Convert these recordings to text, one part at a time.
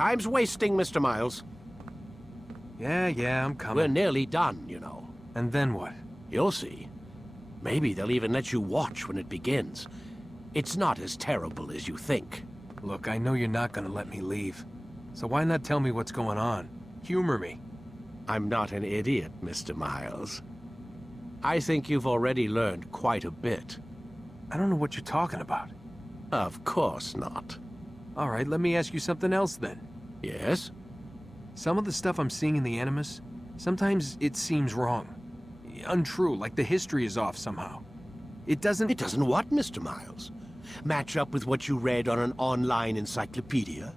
Time's wasting, Mr. Miles. Yeah, I'm coming. We're nearly done, you know. And then what? You'll see. Maybe they'll even let you watch when it begins. It's not as terrible as you think. Look, I know you're not gonna let me leave. So why not tell me what's going on? Humor me. I'm not an idiot, Mr. Miles. I think you've already learned quite a bit. I don't know what you're talking about. Of course not. All right, let me ask you something else then. Yes? Some of the stuff I'm seeing in the Animus, sometimes it seems wrong. Untrue, like the history is off somehow. It doesn't... It doesn't what, Mr. Miles? Match up with what you read on an online encyclopedia?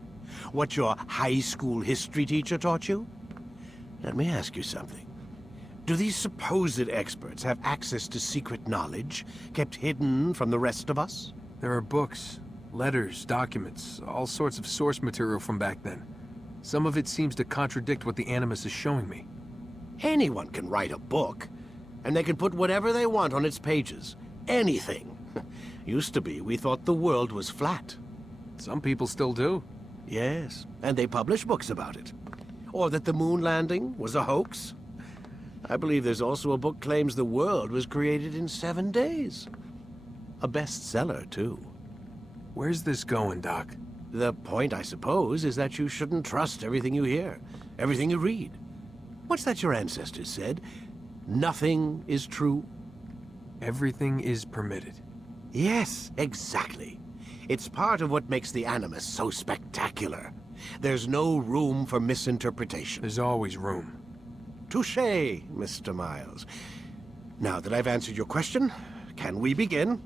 What your high school history teacher taught you? Let me ask you something. Do these supposed experts have access to secret knowledge, kept hidden from the rest of us? There are books, letters, documents, all sorts of source material from back then. Some of it seems to contradict what the Animus is showing me. Anyone can write a book, and they can put whatever they want on its pages. Anything. Used to be, we thought the world was flat. Some people still do. Yes, and they publish books about it. Or that the moon landing was a hoax. I believe there's also a book claims the world was created in 7 days. A bestseller, too. Where's this going, Doc? The point, I suppose, is that you shouldn't trust everything you hear, everything you read. What's that your ancestors said? Nothing is true? Everything is permitted. Yes, exactly. It's part of what makes the Animus so spectacular. There's no room for misinterpretation. There's always room. Touché, Mr. Miles. Now that I've answered your question, can we begin?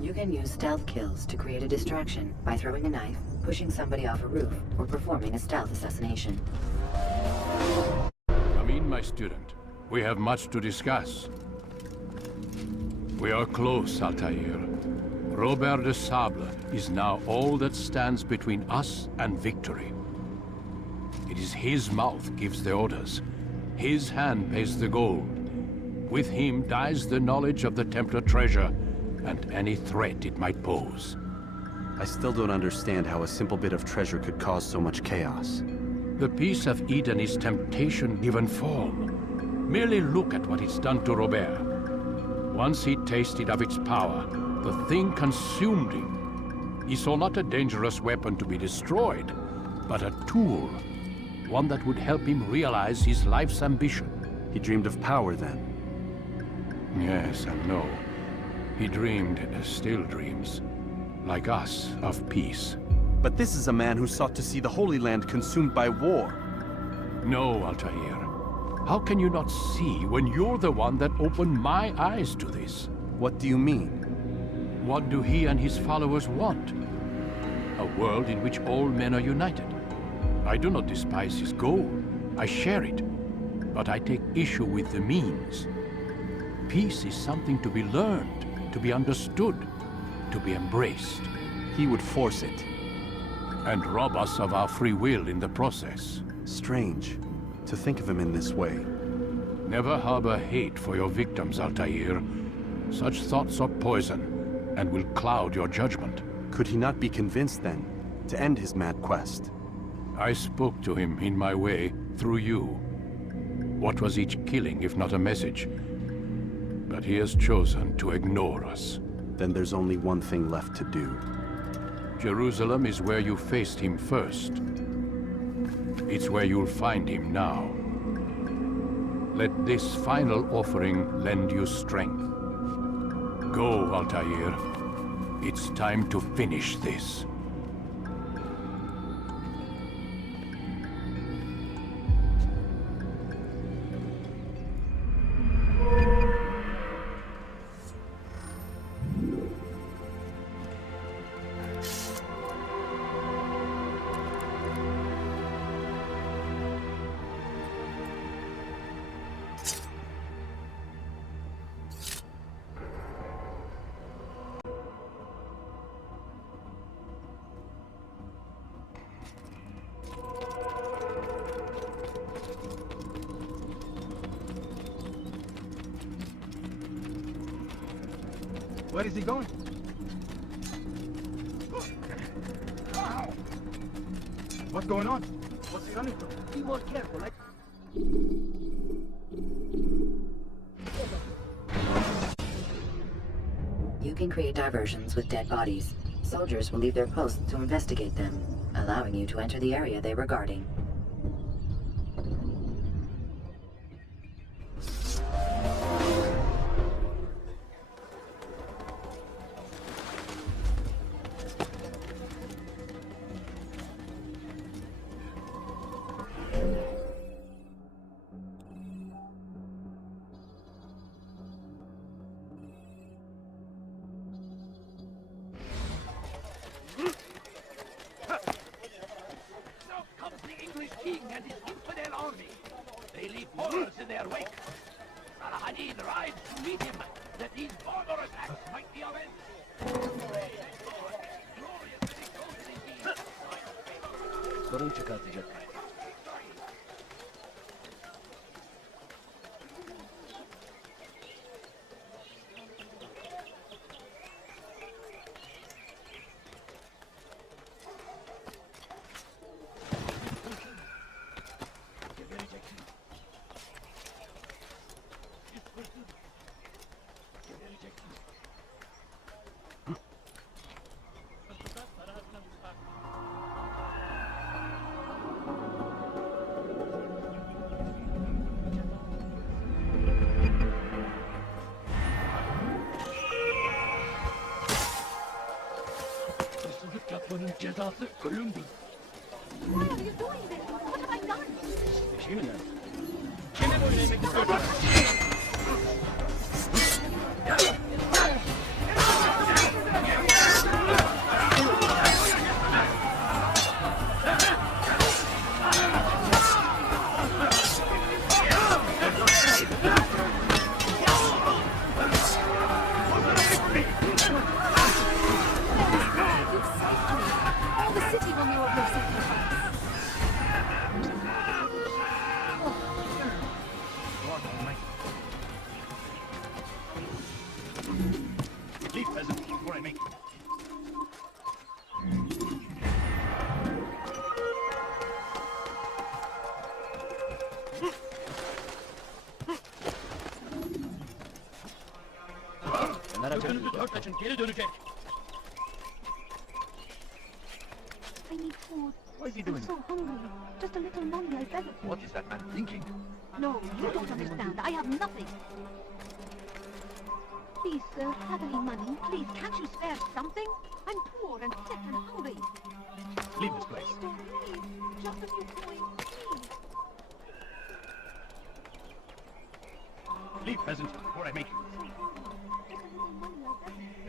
You can use stealth kills to create a distraction by throwing a knife, pushing somebody off a roof, or performing a stealth assassination. Come in, my student. We have much to discuss. We are close, Altair. Robert de Sable is now all that stands between us and victory. It is his mouth gives the orders. His hand pays the gold. With him dies the knowledge of the Templar treasure and any threat it might pose. I still don't understand how a simple bit of treasure could cause so much chaos. The peace of Eden is temptation given form. Merely look at what it's done to Robert. Once he tasted of its power, the thing consumed him. He saw not a dangerous weapon to be destroyed, but a tool. One that would help him realize his life's ambition. He dreamed of power then. Yes and no. He dreamed, still dreams, like us, of peace. But this is a man who sought to see the Holy Land consumed by war. No, Altair. How can you not see when you're the one that opened my eyes to this? What do you mean? What do he and his followers want? A world in which all men are united. I do not despise his goal. I share it. But I take issue with the means. Peace is something to be learned, to be understood, to be embraced. He would force it. And rob us of our free will in the process. Strange, to think of him in this way. Never harbor hate for your victims, Altair. Such thoughts are poison, and will cloud your judgment. Could he not be convinced, then, to end his mad quest? I spoke to him in my way, through you. What was each killing if not a message? But he has chosen to ignore us. Then there's only one thing left to do. Jerusalem is where you faced him first. It's where you'll find him now. Let this final offering lend you strength. Go, Altair. It's time to finish this. Where is he going? What's going on? What's he running from? Be more careful. You can create diversions with dead bodies. Soldiers will leave their posts to investigate them, allowing you to enter the area they were guarding. Sorun çıkartacak. Yapmanın cezası ölümdür. Why are you doing this? What have I done? Şimdi ne? Kime boyun eğmek istiyorsun? All the city will know of your sacrifice. Leave, peasant, before I make it. Gözünüzü dört açın, geri dönecek. I need food. What is he I'm doing? so hungry. Just a little money, I beg of you. What is that man thinking? No, you don't understand. I have nothing. Please, sir, have any money? Please, can't you spare something? I'm poor and sick and hungry. Leave this place. Please don't leave. Just a few coins, please. Leave, peasant, before I make you. So hungry. Just a little money, I beg of you.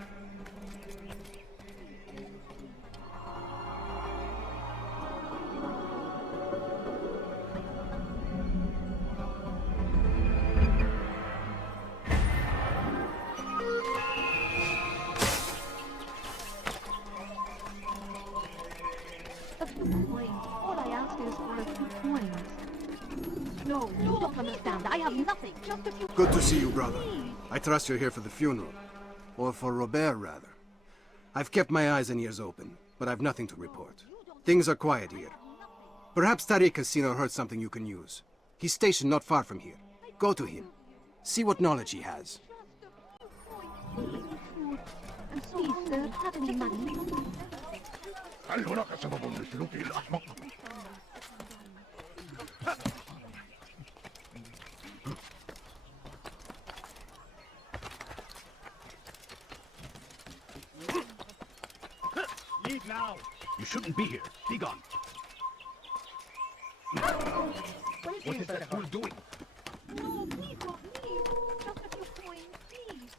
A few coins. All I ask is for a few coins. No, you don't understand. I have nothing. Just a few Good to see you, brother. I trust you're here for the funeral. Or for Robert, rather. I've kept my eyes and ears open, but I've nothing to report. Things are quiet here. Perhaps Tariq has seen or heard something you can use. He's stationed not far from here. Go to him. See what knowledge he has. And please, sir, have any money? هل هناك سبب لسلوكه الأحمق؟ Leave now! You shouldn't be here. Be gone. What is that fool doing? No, please don't leave. Just a few coins, please.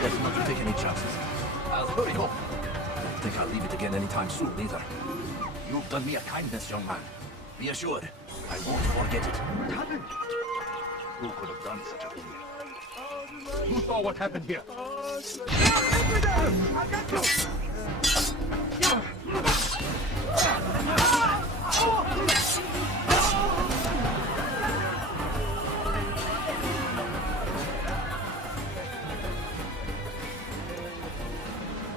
Best not to take any chances. I'll hurry home. Don't think I'll leave it again anytime soon, either. You've done me a kindness, young man. Be assured, I won't forget it. What happened? Who could have done such a thing? Who saw what happened here?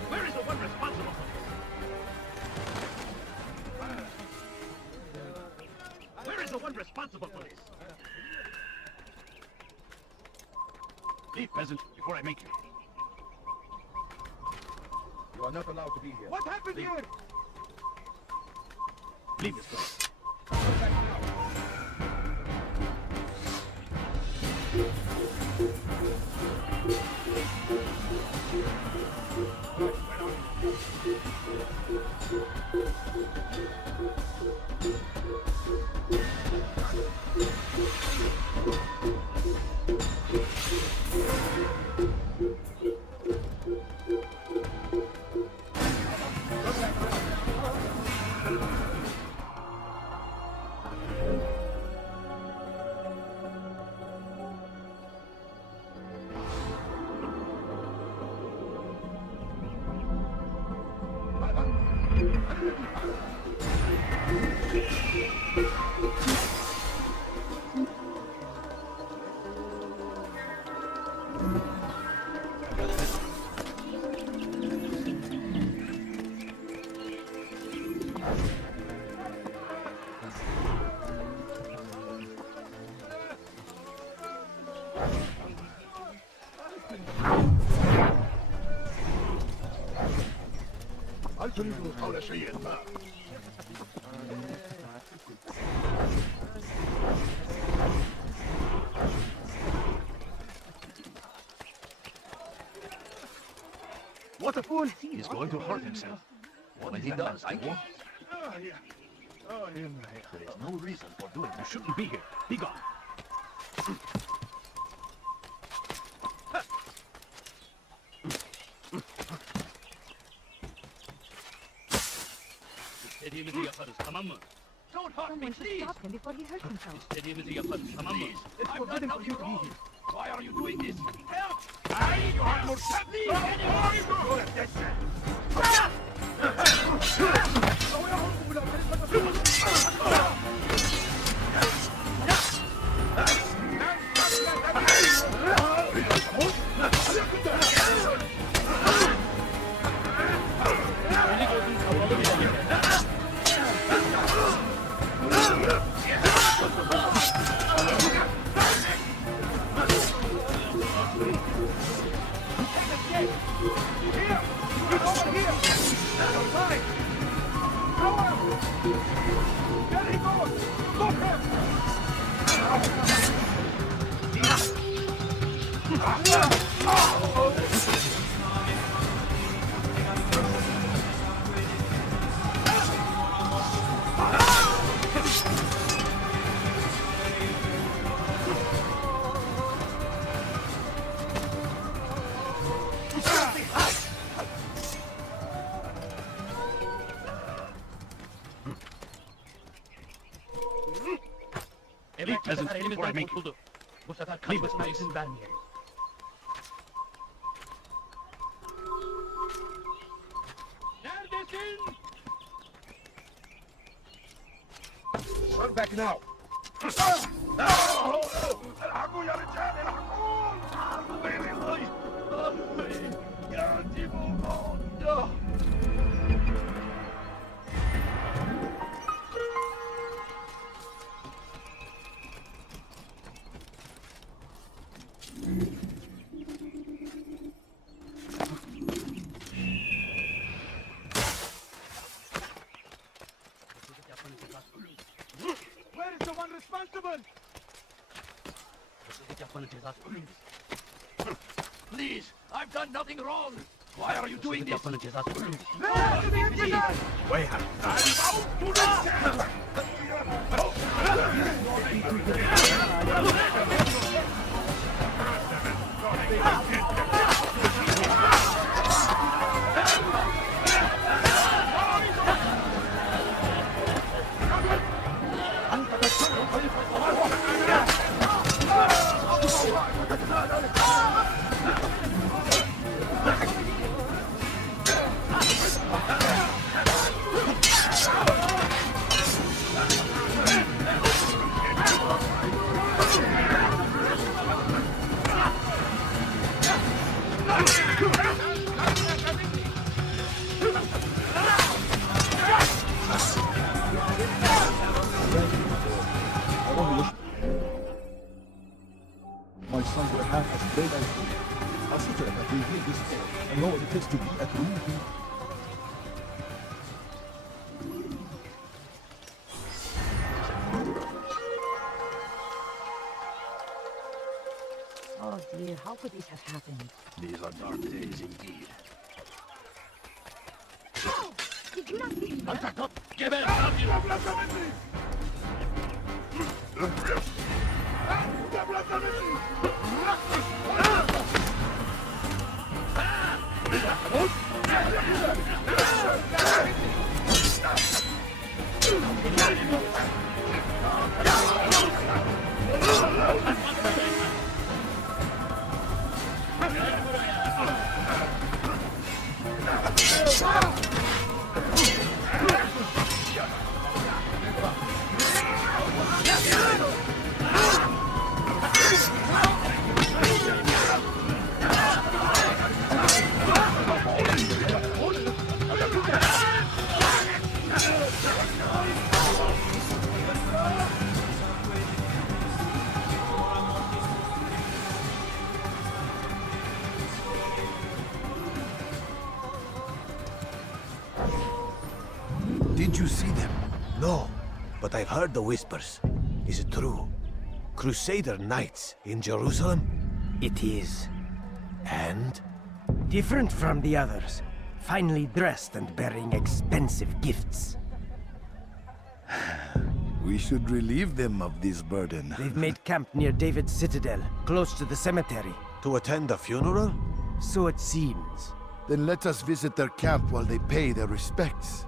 Where is the one responsible for this? Where is the one responsible for this? Leave, peasant, before I make you. You are not allowed to be here. What happened here? Leave this place. هل تريد قول شيء ما؟ What a fool! He's going to hurt himself. When he does, I won't. There is no reason for doing this. You shouldn't be here. Be gone. Don't hurt me, Someone should please! stop him before he hurts himself. Please! It's forbidden for you to be here. Why are you doing this? Help! You are more Leave, peasant, before I make you. Leave this place. Turn back now. Please, I've done nothing wrong. Why are you doing this? My sons were half as great as you. I'll see to it that we leave this world and know what it takes to be a true hero. Oh dear, how could this have happened? These are dark days indeed. Did you not see me? Give it! Did you see them? No, but I've heard the whispers. Is it true? Crusader knights in Jerusalem? It is. And? Different from the others. Finely dressed and bearing expensive gifts. We should relieve them of this burden. They've made camp near David's citadel, close to the cemetery. To attend a funeral? So it seems. Then let us visit their camp while they pay their respects.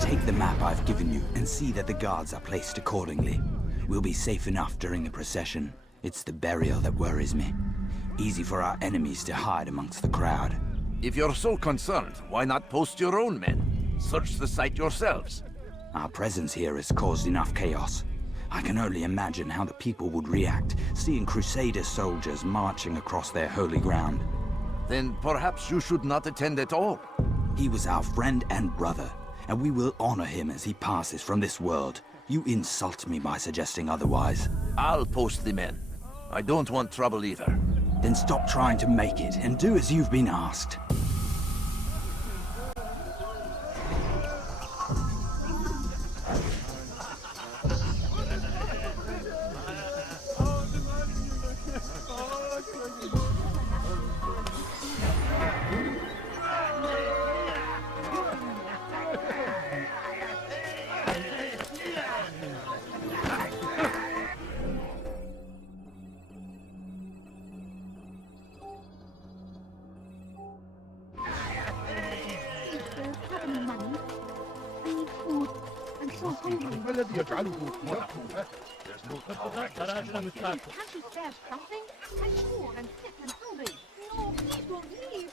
Take the map I've given you and see that the guards are placed accordingly. We'll be safe enough during the procession. It's the burial that worries me. Easy for our enemies to hide amongst the crowd. If you're so concerned, why not post your own men? Search the site yourselves. Our presence here has caused enough chaos. I can only imagine how the people would react, seeing Crusader soldiers marching across their holy ground. Then perhaps you should not attend at all. He was our friend and brother, and we will honor him as he passes from this world. You insult me by suggesting otherwise. I'll post the men. I don't want trouble either. Then stop trying to make it, and do as you've been asked. ما الذي يجعله مرحبا؟ Can't you spare something? I'm bored and sick and hungry. No, please don't leave.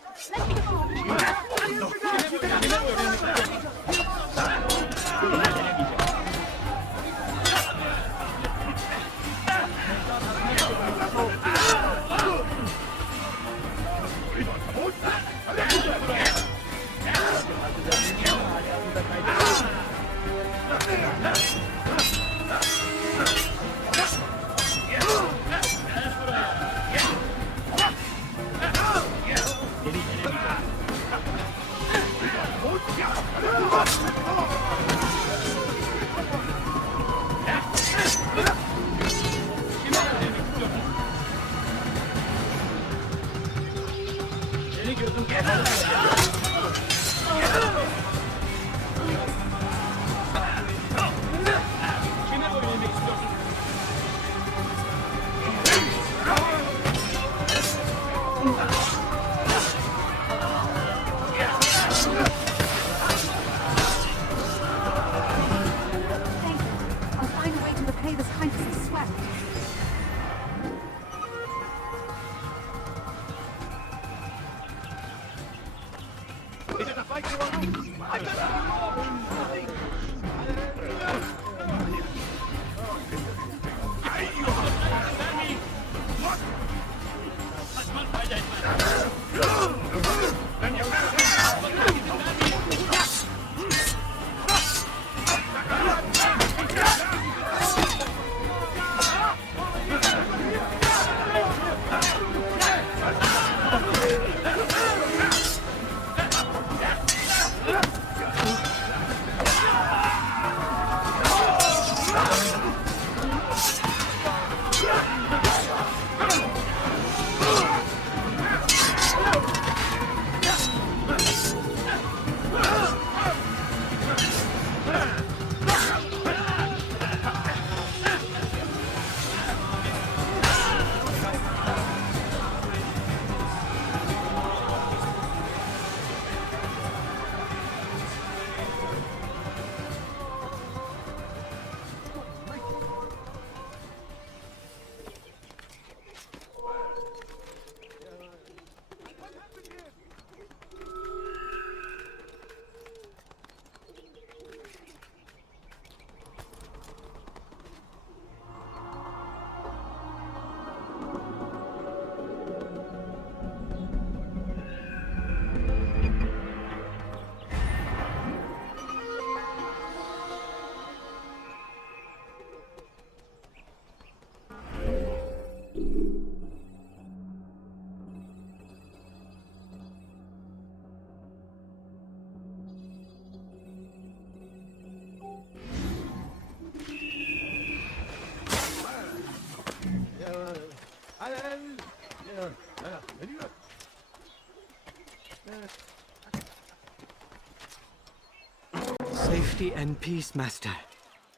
Safety and peace, Master.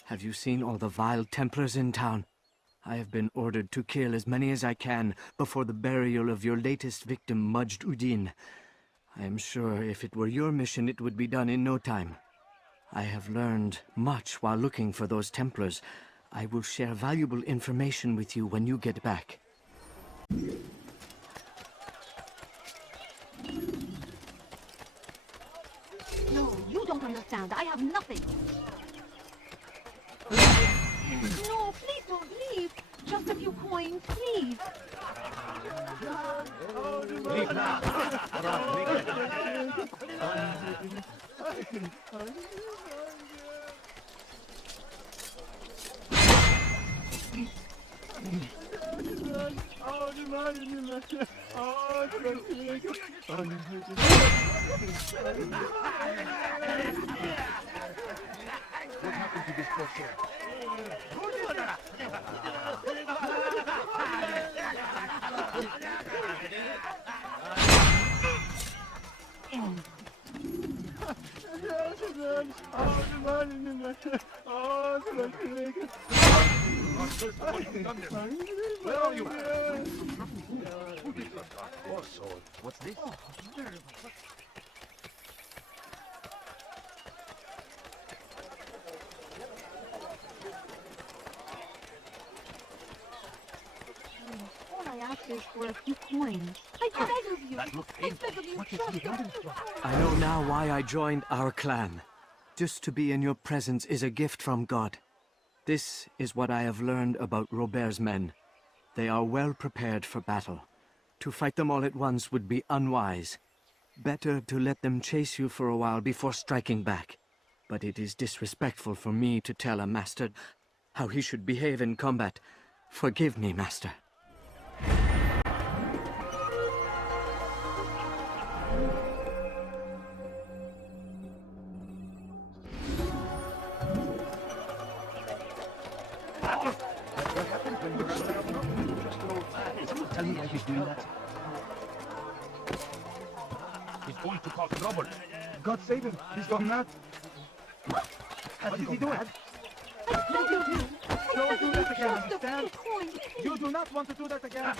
Have you seen all the vile Templars in town? I have been ordered to kill as many as I can before the burial of your latest victim, Majd Udin. I am sure if it were your mission, it would be done in no time. I have learned much while looking for those Templars. I will share valuable information with you when you get back. understand. I have nothing. No, please don't leave. Just a few coins, please. Leave now. What happened to this poor soul? Where are you? Poor soul. What's this? All I ask is for a few coins. I beg of you. I beg of you, just a few. I know now why I joined our clan. Just to be in your presence is a gift from God. This is what I have learned about Robert's men. They are well prepared for battle. To fight them all at once would be unwise. Better to let them chase you for a while before striking back. But it is disrespectful for me to tell a master how he should behave in combat. Forgive me, master. Tell me why he's doing that. He's going to cause trouble. God save him. He's gone mad. What is he doing? Don't do that again, understand? You do not want to do that again.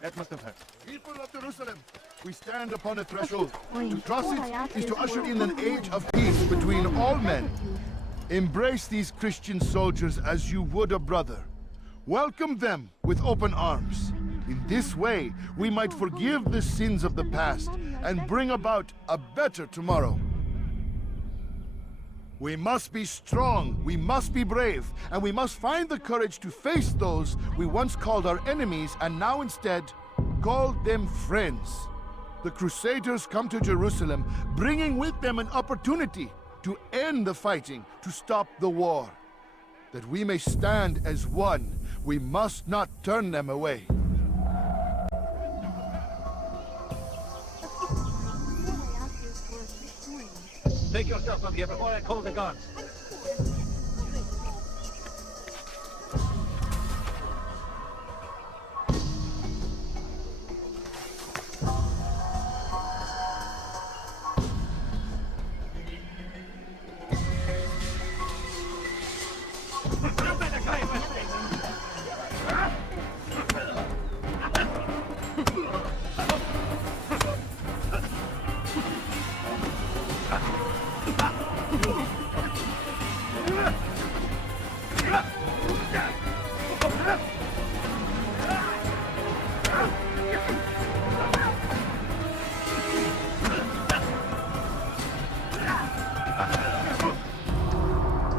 That must have hurt. People of Jerusalem, we stand upon a threshold. To cross it is to usher in an age of peace between all men. Embrace these Christian soldiers as you would a brother. Welcome them with open arms. In this way, we might forgive the sins of the past and bring about a better tomorrow. We must be strong, we must be brave, and we must find the courage to face those we once called our enemies and now instead call them friends. The Crusaders come to Jerusalem, bringing with them an opportunity to end the fighting, to stop the war. That we may stand as one, we must not turn them away. Take yourself from here before I call the guards.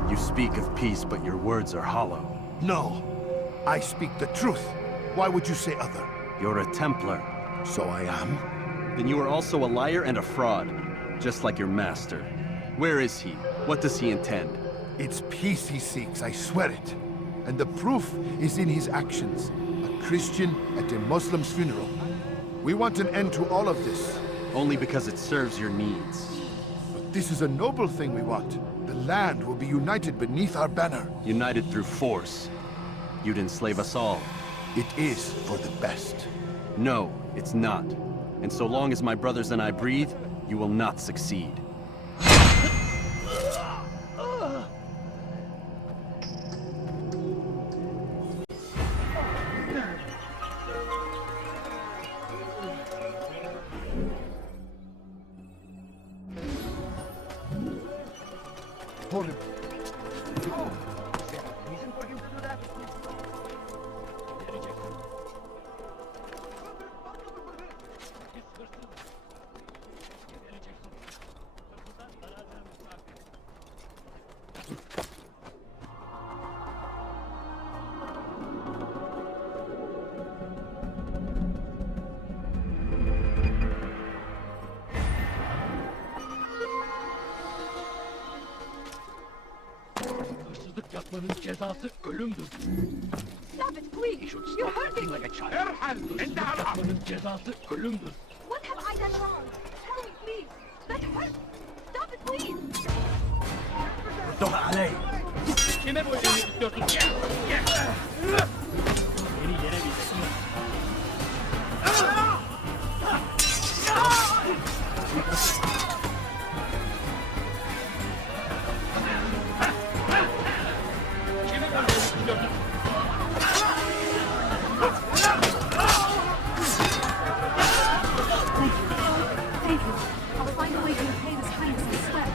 You speak of peace, but your words are hollow. No, I speak the truth. Why would you say other? You're a Templar. So I am. Then you are also a liar and a fraud, just like your master. Where is he? What does he intend? It's peace he seeks, I swear it. And the proof is in his actions. A Christian at a Muslim's funeral. We want an end to all of this. Only because it serves your needs. But this is a noble thing we want. The land will be united beneath our banner. United through force. You'd enslave us all. It is for the best. No, it's not. And so long as my brothers and I breathe, you will not succeed. Hold him. Reason for you to do that? Yapmanın cezası ölümdür. Stop it, please! You're hurting me! Hırsızlık yapmanın cezası ölümdür. What have I done wrong? Tell me, please! That hurts! Stop it, please! ردوها علي. Kime bu elini tutuyorsun? Gel! Beni yere bir. Kime bu elini tutuyorsun? Thank you. I'll find a way to repay this kindness, I swear.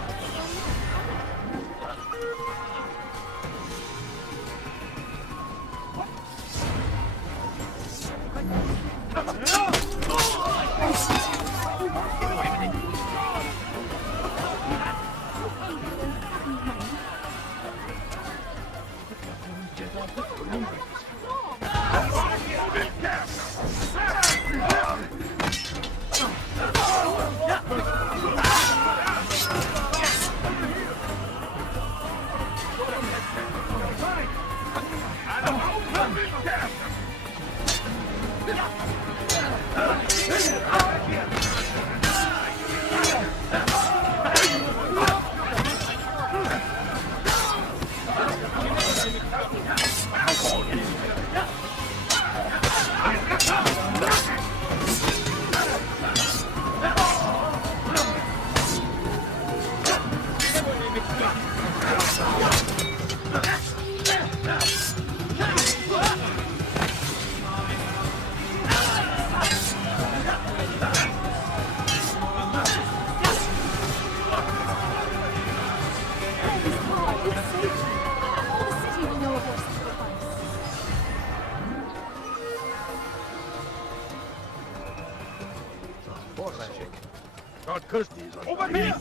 God curse these. Over here!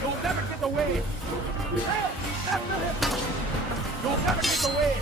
You'll never get away! Hey! After him! You'll never get away!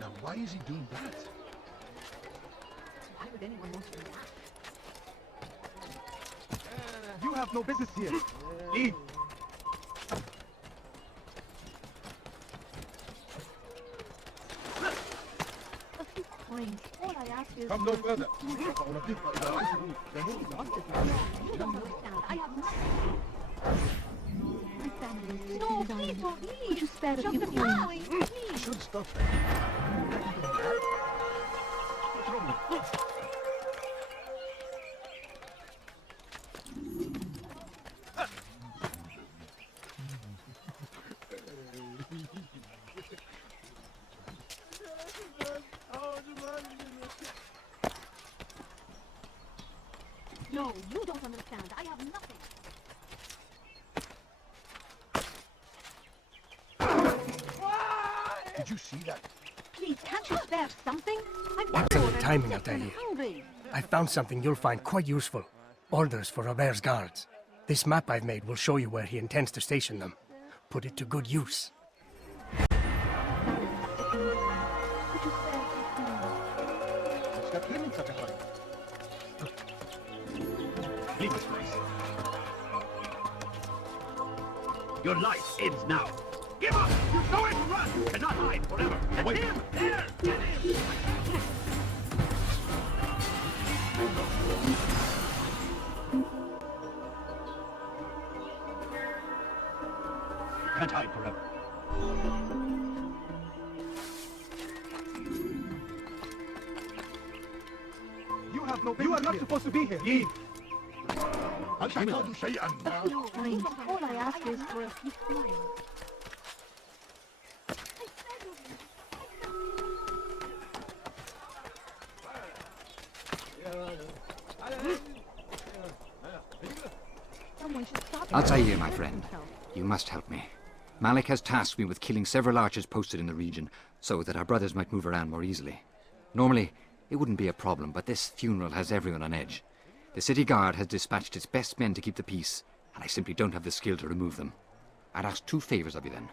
Now, why is he doing that? Why would anyone want to do that? have no business here. Leave. All I ask is... Come no further. You don't understand. I have nothing. My family. No, please don't leave. Would you spare a few coins? Please. You should stop that. What's wrong with you? No, you don't understand. I have nothing. Did you see that? Please, can't you spare something? I'm Excellent bored timing, and Altair. hungry. I found something you'll find quite useful. Orders for Robert's guards. This map I've made will show you where he intends to station them. Put it to good use. It's got him in such a hurry. Leave this place. Your life ends now. Give up! You're going to run! And not hide forever! That's him! There! Get him! Can't hide forever. You have no business. You are not supposed to be here. Leave. No, fine. All I ask is for a few coins. Someone should stop. Altair, my friend. You must help me. Malik has tasked me with killing several archers posted in the region, so that our brothers might move around more easily. Normally, it wouldn't be a problem, but this funeral has everyone on edge. The city guard has dispatched its best men to keep the peace, and I simply don't have the skill to remove them. I'd ask 2 favors of you then.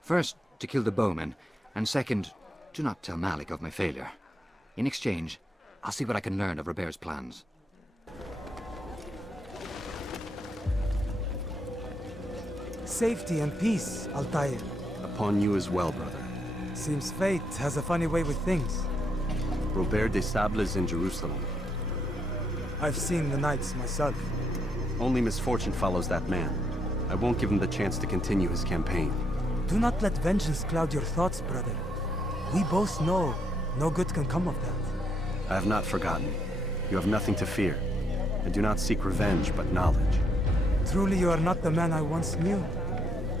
First, to kill the bowmen, and second, do not tell Malik of my failure. In exchange, I'll see what I can learn of Robert's plans. Safety and peace, Altair. Upon you as well, brother. Seems fate has a funny way with things. Robert de Sable is in Jerusalem. I've seen the knights myself. Only misfortune follows that man. I won't give him the chance to continue his campaign. Do not let vengeance cloud your thoughts, brother. We both know no good can come of that. I have not forgotten. You have nothing to fear. I do not seek revenge, but knowledge. Truly you are not the man I once knew.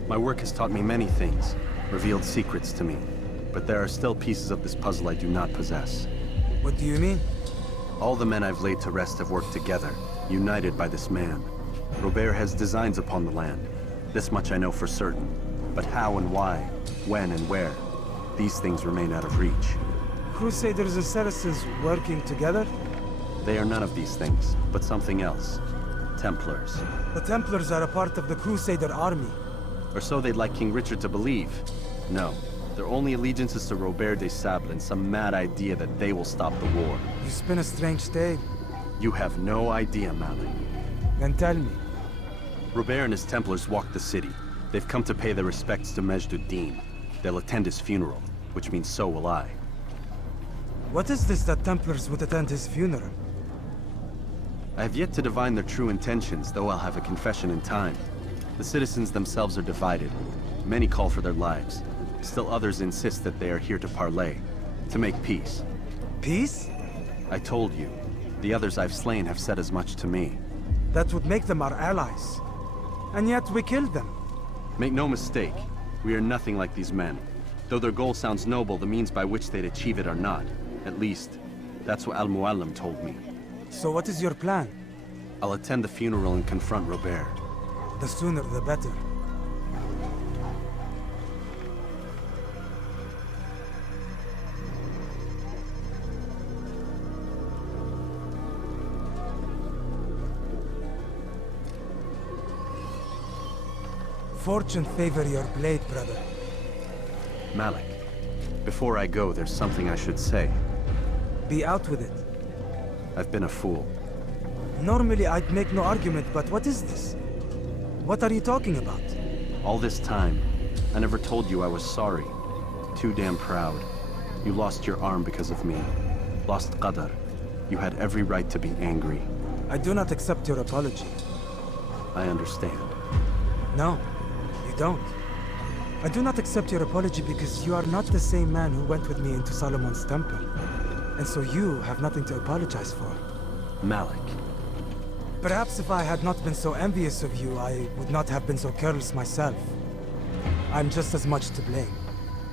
My work has taught me many things, revealed secrets to me. But there are still pieces of this puzzle I do not possess. What do you mean? All the men I've laid to rest have worked together, united by this man. Robert has designs upon the land. This much I know for certain. But how and why, when and where, these things remain out of reach. Crusaders and Saracens working together? They are none of these things, but something else. Templars. The Templars are a part of the Crusader army. Or so they'd like King Richard to believe. No, their only allegiance is to Robert de Sable and some mad idea that they will stop the war. You spin a strange tale. You have no idea, Malik. Then tell me. Robert and his Templars walk the city. They've come to pay their respects to Majd-ud-Din. They'll attend his funeral, which means so will I. What is this that Templars would attend his funeral? I have yet to divine their true intentions, though I'll have a confession in time. The citizens themselves are divided. Many call for their lives. Still others insist that they are here to parley, to make peace. Peace? I told you. The others I've slain have said as much to me. That would make them our allies. And yet we killed them. Make no mistake, we are nothing like these men. Though their goal sounds noble, the means by which they'd achieve it are not. At least, that's what Al-Muallim told me. So what is your plan? I'll attend the funeral and confront Robert. The sooner the better. Fortune favor your blade, brother. Malik, before I go, there's something I should say. Be out with it. I've been a fool. Normally I'd make no argument, but what is this? What are you talking about? All this time, I never told you I was sorry. Too damn proud. You lost your arm because of me. Lost Qadar. You had every right to be angry. I do not accept your apology. I understand. No, you don't. I do not accept your apology because you are not the same man who went with me into Solomon's temple. And so you have nothing to apologize for. Malik. Perhaps if I had not been so envious of you, I would not have been so careless myself. I'm just as much to blame.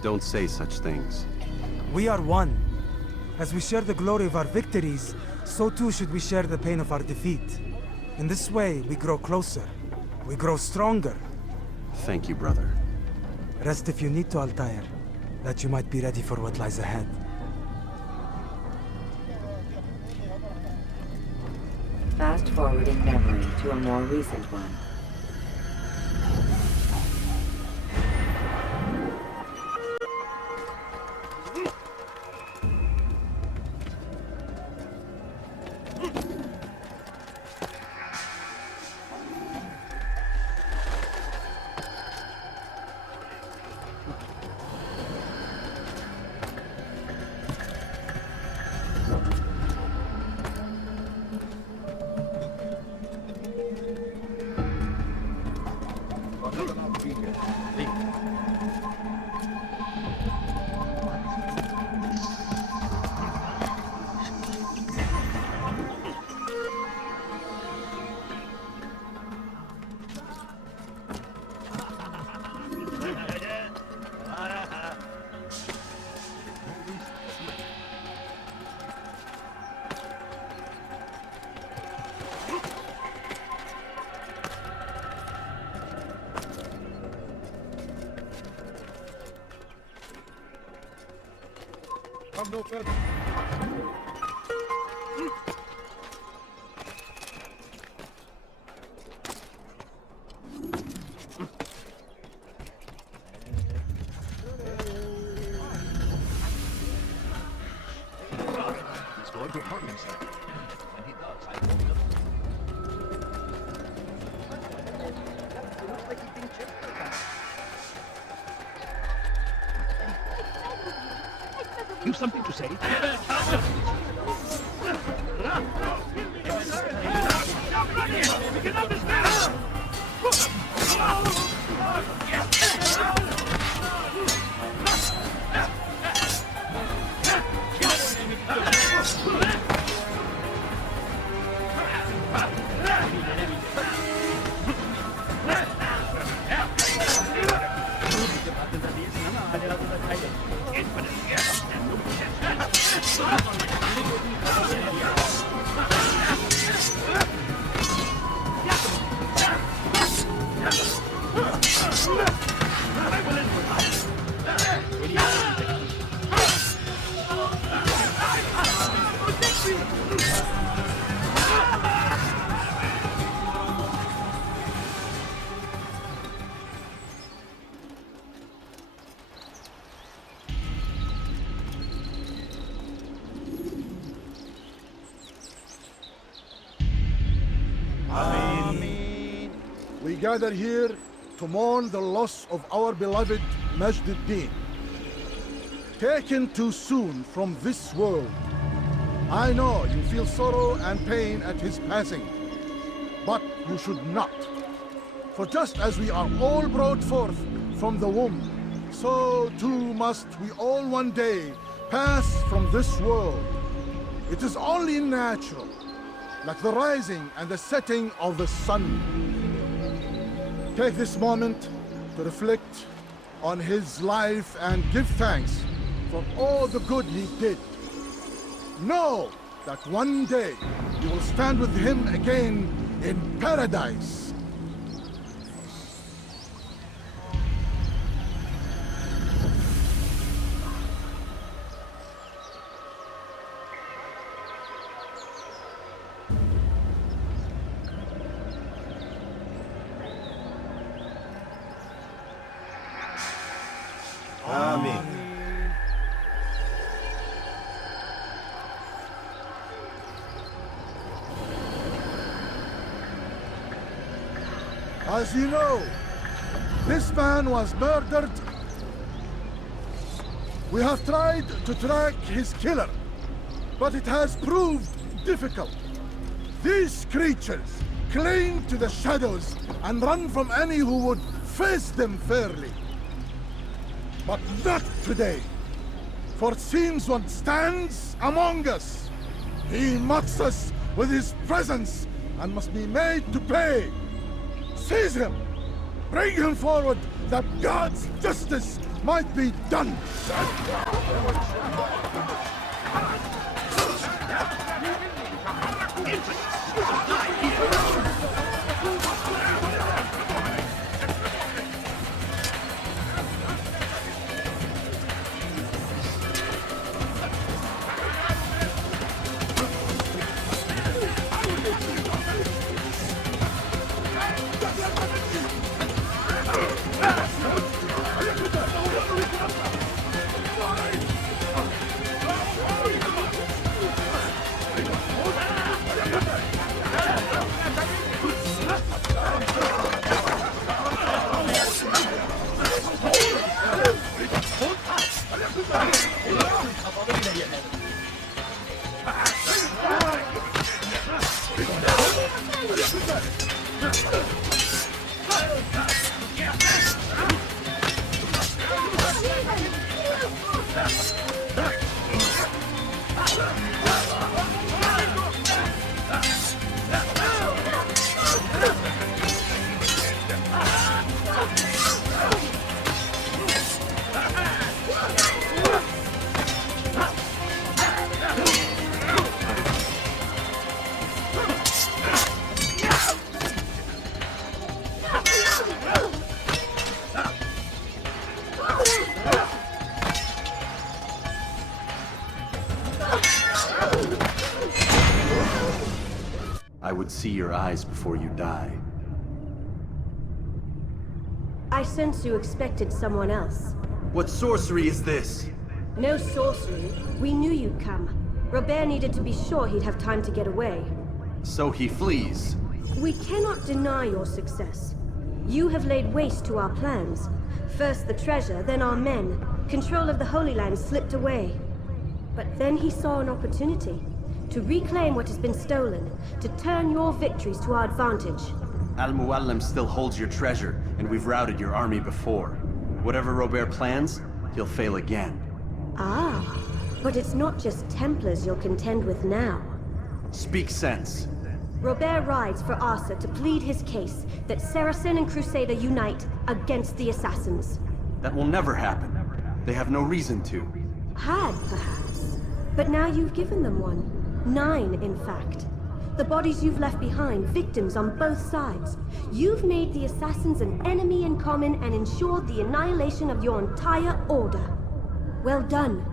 Don't say such things. We are one. As we share the glory of our victories, so too should we share the pain of our defeat. In this way, we grow closer. We grow stronger. Thank you, brother. Rest if you need to, Altair, that you might be ready for what lies ahead. Fast-forwarding memory to a more recent one. Come no further. He's going to hurt himself. When he does, I won't look. You've something to say? We gather here to mourn the loss of our beloved Majd-ud-Din. Taken too soon from this world. I know you feel sorrow and pain at his passing, but you should not. For just as we are all brought forth from the womb, so too must we all one day pass from this world. It is only natural, like the rising and the setting of the sun. Take this moment to reflect on his life and give thanks for all the good he did. Know that one day you will stand with him again in paradise. As you know, this man was murdered. We have tried to track his killer, but it has proved difficult. These creatures cling to the shadows and run from any who would face them fairly. But not today, for it seems one stands among us. He mocks us with his presence and must be made to pay. Seize him! Bring him forward, that God's justice might be done! I would see your eyes before you die. I sense you expected someone else. What sorcery is this? No sorcery. We knew you'd come. Robert needed to be sure he'd have time to get away. So he flees. We cannot deny your success. You have laid waste to our plans. First the treasure, then our men. Control of the Holy Land slipped away. But then he saw an opportunity. To reclaim what has been stolen. To turn your victories to our advantage. Al-Muallim still holds your treasure, and we've routed your army before. Whatever Robert plans, he'll fail again. Ah, but it's not just Templars you'll contend with now. Speak sense. Robert rides for Asa to plead his case that Saracen and Crusader unite against the Assassins. That will never happen. They have no reason to. Had, perhaps. But now you've given them one. 9, in fact. The bodies you've left behind, victims on both sides. You've made the Assassins an enemy in common and ensured the annihilation of your entire order. Well done.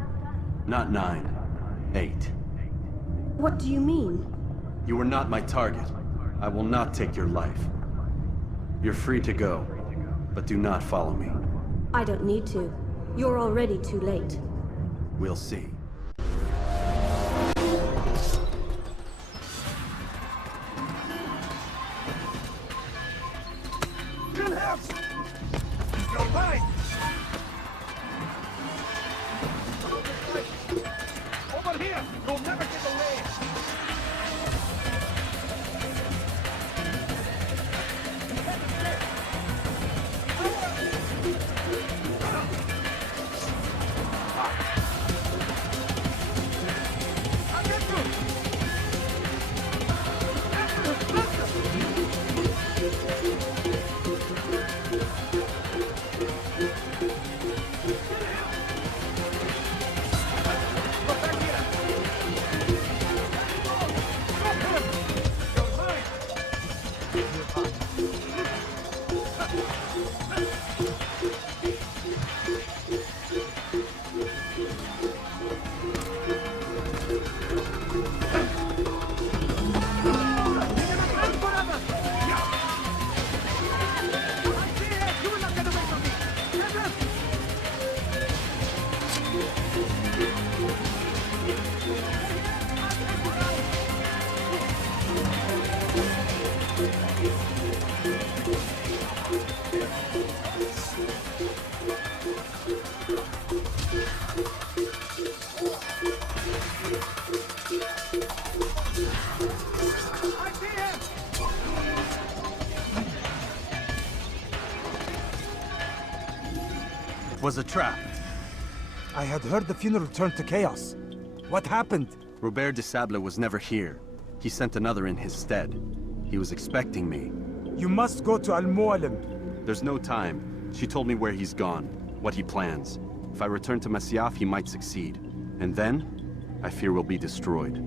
Not 9. 8. What do you mean? You were not my target. I will not take your life. You're free to go, but do not follow me. I don't need to. You're already too late. We'll see. Over here! You'll never get away! It was a trap. I had heard the funeral turned to chaos. What happened? Robert de Sable was never here. He sent another in his stead. He was expecting me. You must go to Al-Mualim. There's no time. She told me where he's gone, what he plans. If I return to Masyaf, he might succeed. And then, I fear we'll be destroyed.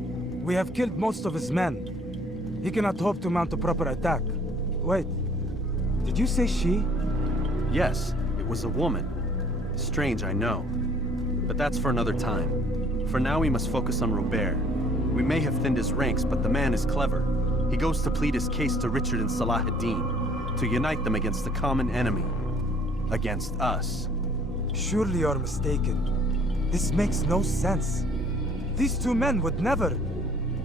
We have killed most of his men. He cannot hope to mount a proper attack. Wait, did you say she? Yes, it was a woman. Strange, I know. But that's for another time. For now, we must focus on Robert. We may have thinned his ranks, but the man is clever. He goes to plead his case to Richard and Salah ad-Din, to unite them against the common enemy. Against us. Surely you're mistaken. This makes no sense. These two men would never...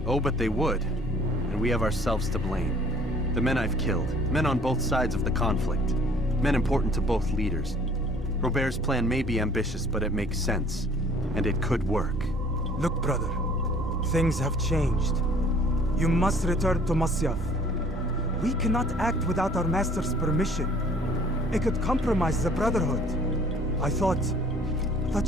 Oh, but they would. And we have ourselves to blame. The men I've killed, men on both sides of the conflict. Men important to both leaders. Robert's plan may be ambitious, but it makes sense. And it could work. Look, brother. Things have changed. You must return to Masyaf. We cannot act without our master's permission. It could compromise the Brotherhood. I thought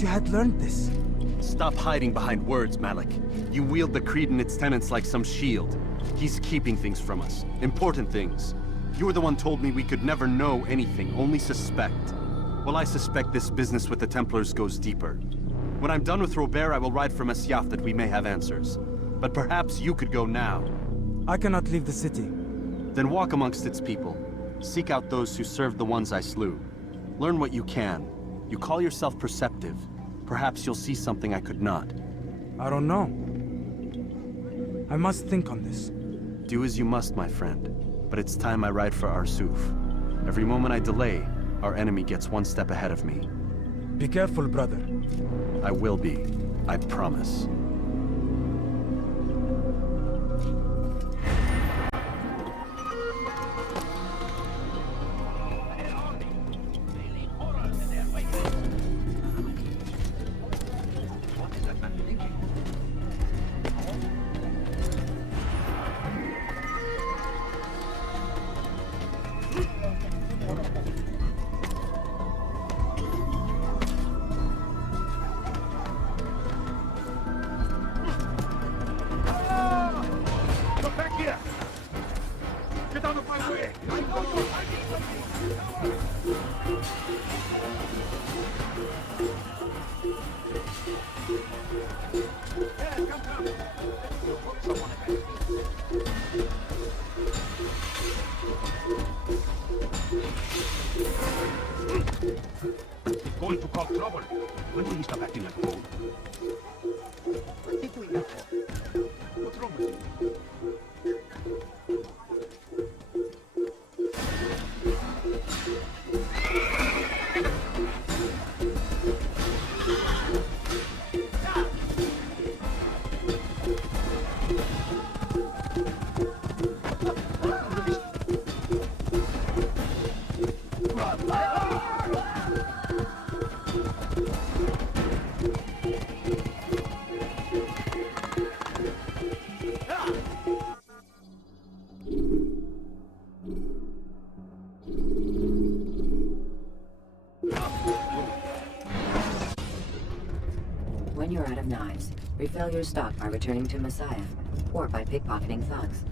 you had learned this. Stop hiding behind words, Malik. You wield the creed and its tenets like some shield. He's keeping things from us. Important things. You were the one told me we could never know anything, only suspect. Well, I suspect this business with the Templars goes deeper. When I'm done with Robert, I will ride for Masyaf that we may have answers. But perhaps you could go now. I cannot leave the city. Then walk amongst its people. Seek out those who served the ones I slew. Learn what you can. You call yourself perceptive. Perhaps you'll see something I could not. I don't know. I must think on this. Do as you must, my friend. But it's time I ride for Arsuf. Every moment I delay, our enemy gets one step ahead of me. Be careful, brother. I will be. I promise. Going to cause trouble. When will he stop acting like a fool? What did we have for? What's wrong with you? When you're out of knives, refill your stock by returning to Masyaf, or by pickpocketing thugs.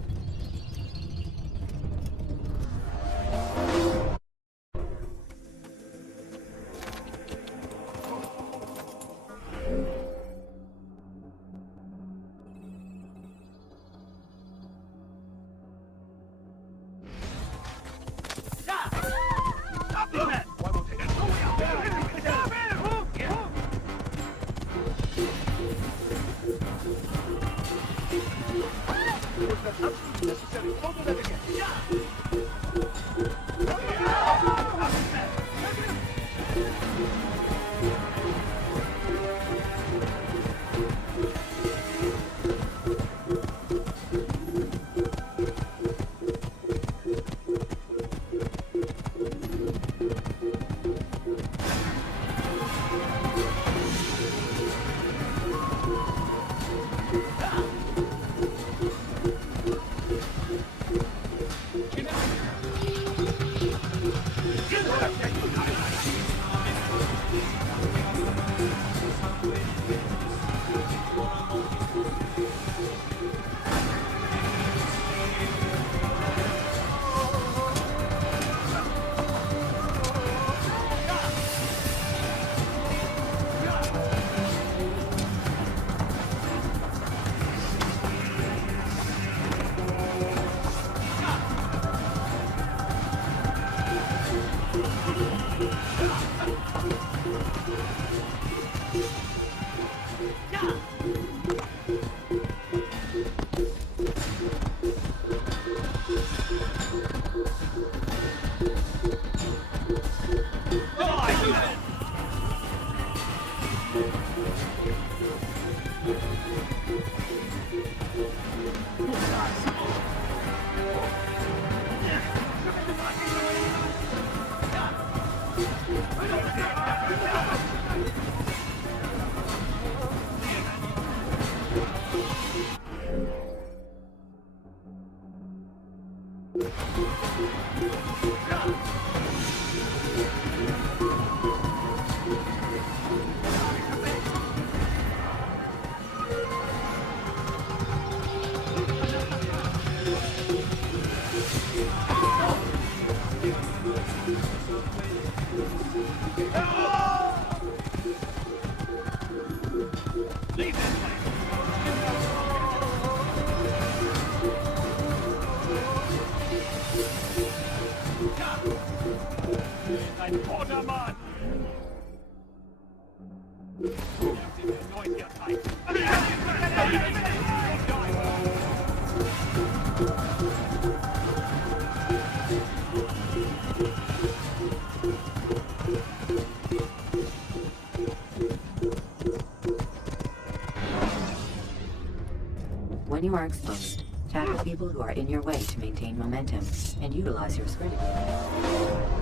When you are exposed, tackle people who are in your way to maintain momentum, and utilize your sprint ability.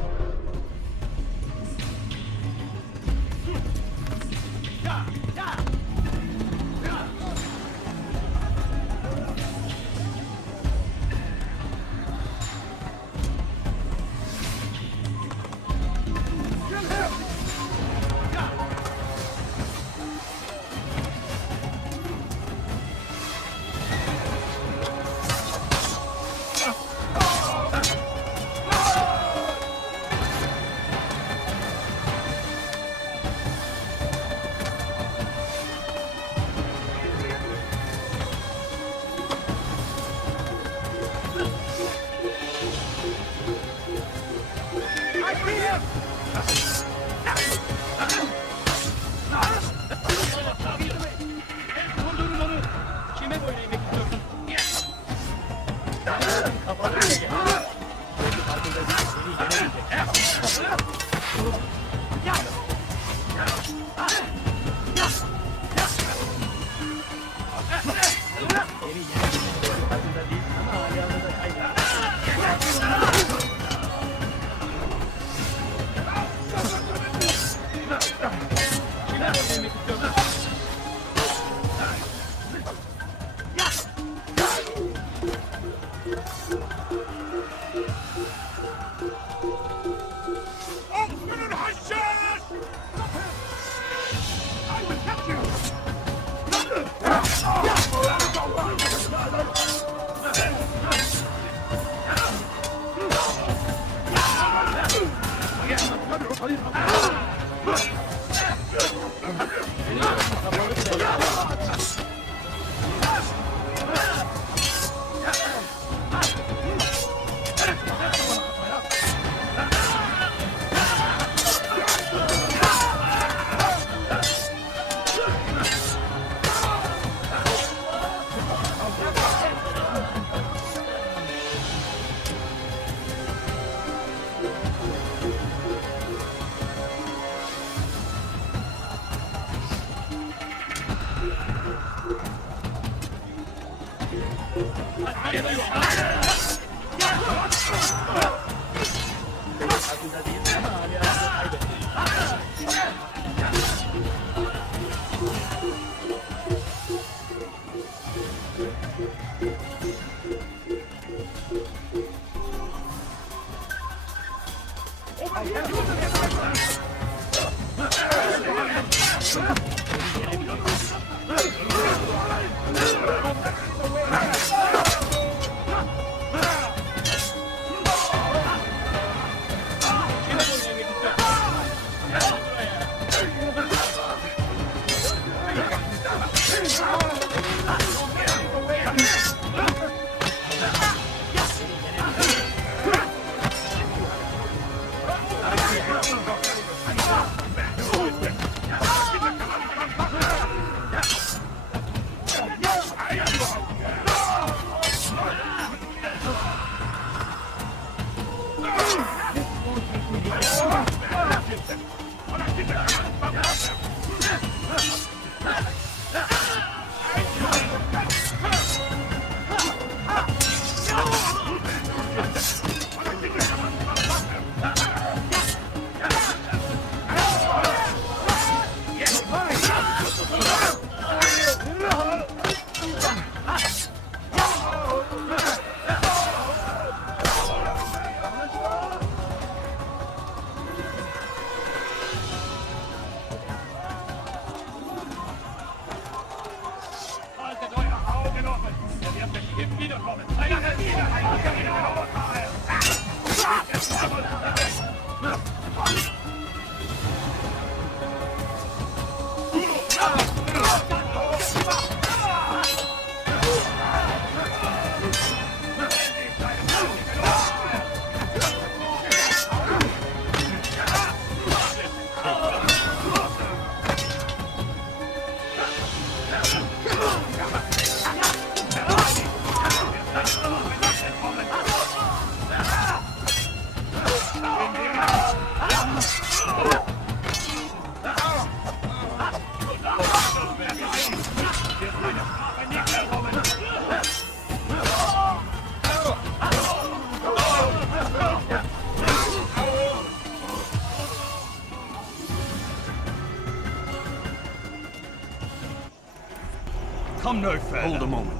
Come no further. Hold a moment.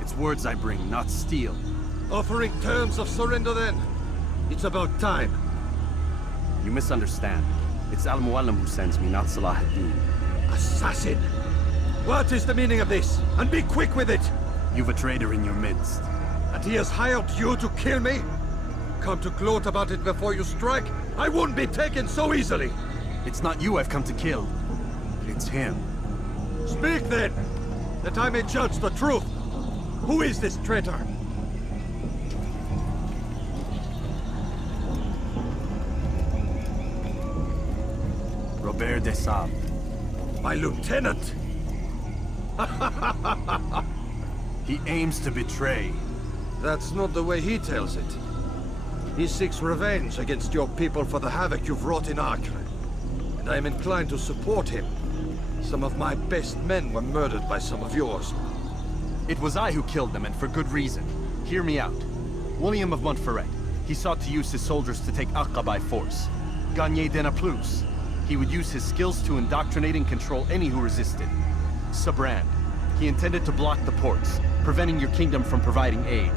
It's words I bring, not steel. Offering terms of surrender then? It's about time. You misunderstand. It's Al-Mualim who sends me, not Salah ad-Din. Assassin! What is the meaning of this? And be quick with it! You've a traitor in your midst. And he has hired you to kill me? Come to gloat about it before you strike? I wouldn't be taken so easily! It's not you I've come to kill. It's him. Speak then! That I may judge the truth! Who is this traitor? Robert de Sable. My lieutenant! He aims to betray. That's not the way he tells it. He seeks revenge against your people for the havoc you've wrought in Acre. And I am inclined to support him. Some of my best men were murdered by some of yours. It was I who killed them, and for good reason. Hear me out. William of Montferrat. He sought to use his soldiers to take Acre by force. Gagné de Naplouse. He would use his skills to indoctrinate and control any who resisted. Sabrand. He intended to block the ports, preventing your kingdom from providing aid.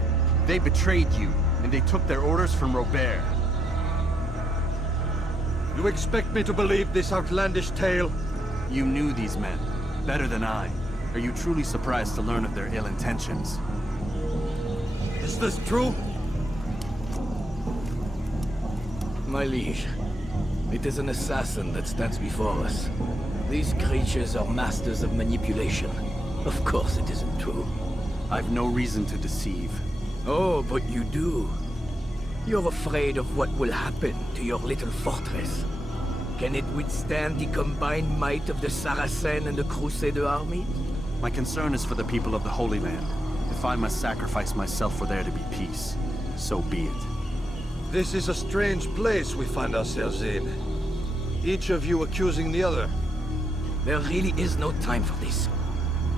They betrayed you, and they took their orders from Robert. You expect me to believe this outlandish tale? You knew these men, better than I. Are you truly surprised to learn of their ill intentions? Is this true? My liege, it is an assassin that stands before us. These creatures are masters of manipulation. Of course it isn't true. I've no reason to deceive. Oh, but you do. You're afraid of what will happen to your little fortress. Can it withstand the combined might of the Saracen and the Crusader armies? My concern is for the people of the Holy Land. If I must sacrifice myself for there to be peace, so be it. This is a strange place we find ourselves in. Each of you accusing the other. There really is no time for this.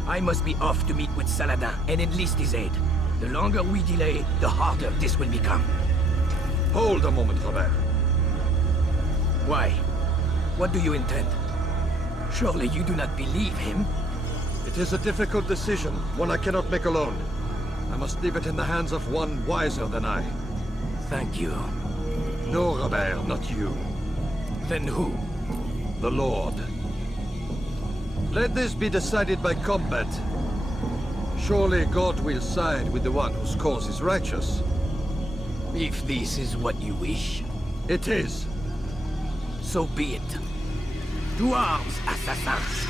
I must be off to meet with Saladin and enlist his aid. The longer we delay, the harder this will become. Hold a moment, Robert. Why? What do you intend? Surely you do not believe him? It is a difficult decision, one I cannot make alone. I must leave it in the hands of one wiser than I. Thank you. No, Robert, not you. Then who? The Lord. Let this be decided by combat. Surely God will side with the one whose cause is righteous. If this is what you wish. It is. So be it. To arms, assassins!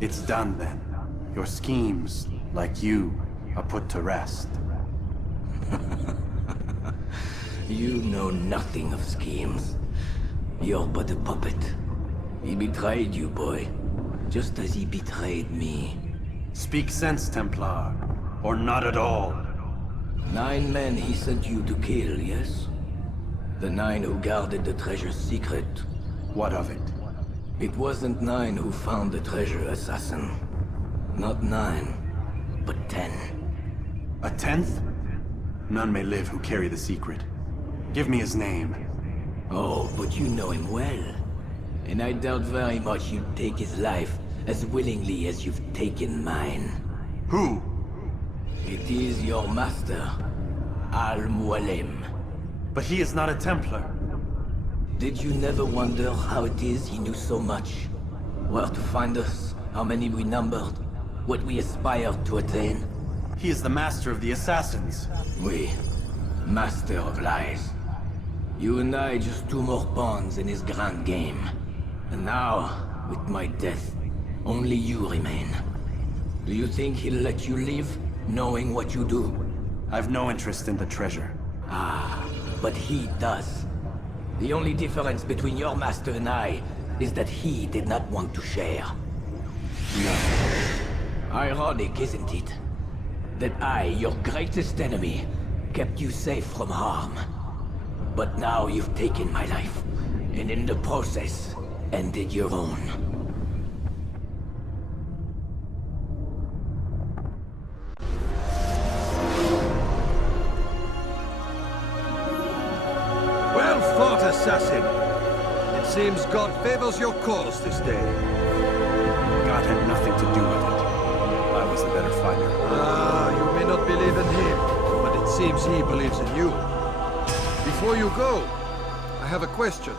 It's done then. Your schemes, like you, are put to rest. You know nothing of schemes. You're but a puppet. He betrayed you, boy. Just as he betrayed me. Speak sense, Templar. Or not at all. 9 men he sent you to kill, yes? The 9 who guarded the treasure's secret. What of it? It wasn't 9 who found the treasure, assassin. Not 9, but 10. A 10th? None may live who carry the secret. Give me his name. Oh, but you know him well. And I doubt very much you'd take his life as willingly as you've taken mine. Who? It is your master, Al-Mualim. But he is not a Templar. Did you never wonder how it is he knew so much? Where to find us, how many we numbered, what we aspired to attain? He is the master of the assassins. Oui, master of lies. You and I just 2 more pawns in his grand game. And now, with my death, only you remain. Do you think he'll let you live, knowing what you do? I've no interest in the treasure. Ah, but he does. The only difference between your master and I is that he did not want to share. No. Ironic, isn't it? That I, your greatest enemy, kept you safe from harm. But now you've taken my life, and in the process, ended your own. Well fought, assassin! It seems God favors your cause this day. God had nothing to do with it. I was the better fighter. Ah, you may not believe in him, but it seems he believes in you. Before you go, I have a question.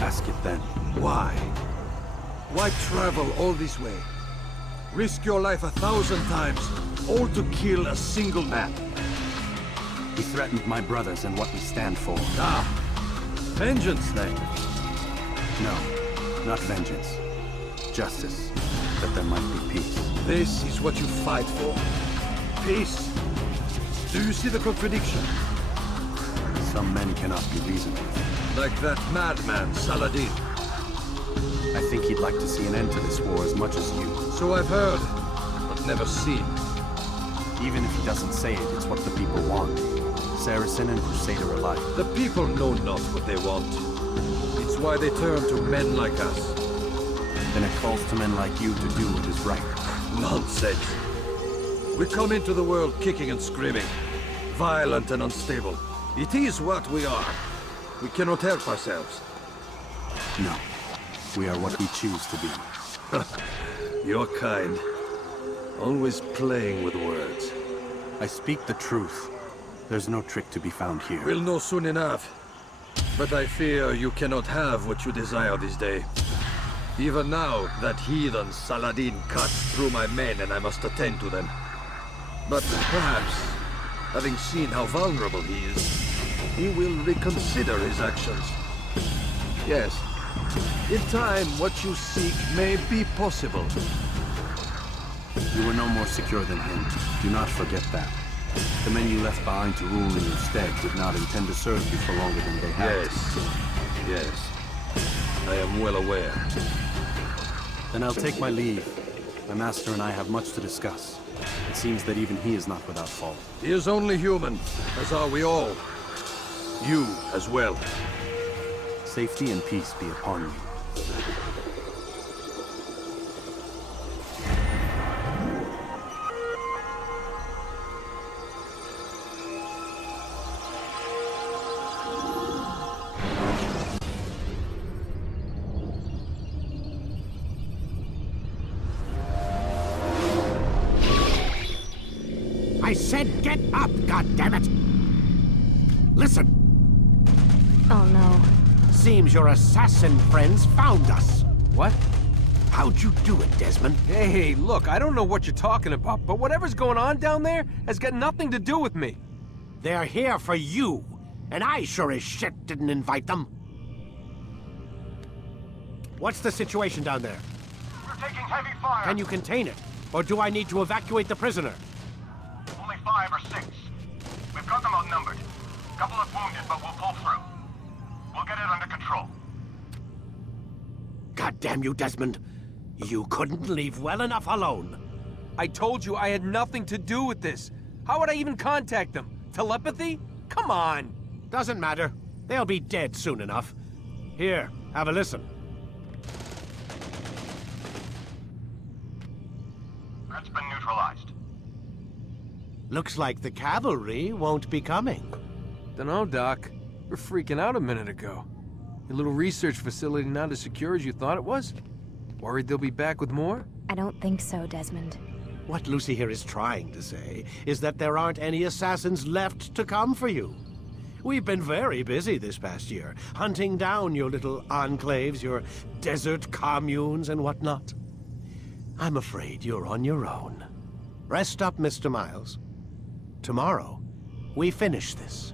Ask it then. Why? Why travel all this way? Risk your life 1,000 times, all to kill a single man. He threatened my brothers and what we stand for. Ah, vengeance then? No, not vengeance. Justice, that there might be peace. This is what you fight for? Peace? Do you see the contradiction? Some men cannot be reasoned with. Like that madman, Saladin. I think he'd like to see an end to this war as much as you. So I've heard, but never seen. Even if he doesn't say it, it's what the people want. Saracen and Crusader alike. The people know not what they want. It's why they turn to men like us. Then it calls to men like you to do what is right. Nonsense. We come into the world kicking and screaming, violent and unstable. It is what we are. We cannot help ourselves. No. We are what we choose to be. You're kind. Always playing with words. I speak the truth. There's no trick to be found here. We'll know soon enough. But I fear you cannot have what you desire this day. Even now, that heathen Saladin cuts through my men and I must attend to them. But perhaps, having seen how vulnerable he is, he will reconsider his actions. Yes, in time, what you seek may be possible. You were no more secure than him. Do not forget that. The men you left behind to rule in your stead did not intend to serve you for longer than they had. Yes. I am well aware. Then I'll take my leave. My master and I have much to discuss. It seems that even he is not without fault. He is only human, as are we all. You as well. Safety and peace be upon you. I said get up, goddammit! Listen! Oh no. Seems your assassin friends found us. What? How'd you do it, Desmond? Hey, look, I don't know what you're talking about, but whatever's going on down there has got nothing to do with me. They're here for you, and I sure as shit didn't invite them. What's the situation down there? We're taking heavy fire. Can you contain it? Or do I need to evacuate the prisoner? Only 5 or 6. We've got them outnumbered. Couple of wounded, but we'll pull through. We'll get it under control. God damn you, Desmond. You couldn't leave well enough alone. I told you I had nothing to do with this. How would I even contact them? Telepathy? Come on. Doesn't matter. They'll be dead soon enough. Here, have a listen. Threat's been neutralized. Looks like the cavalry won't be coming. Dunno, Doc. You were freaking out a minute ago. Your little research facility not as secure as you thought it was? Worried they'll be back with more? I don't think so, Desmond. What Lucy here is trying to say is that there aren't any assassins left to come for you. We've been very busy this past year, hunting down your little enclaves, your desert communes and whatnot. I'm afraid you're on your own. Rest up, Mr. Miles. Tomorrow, we finish this.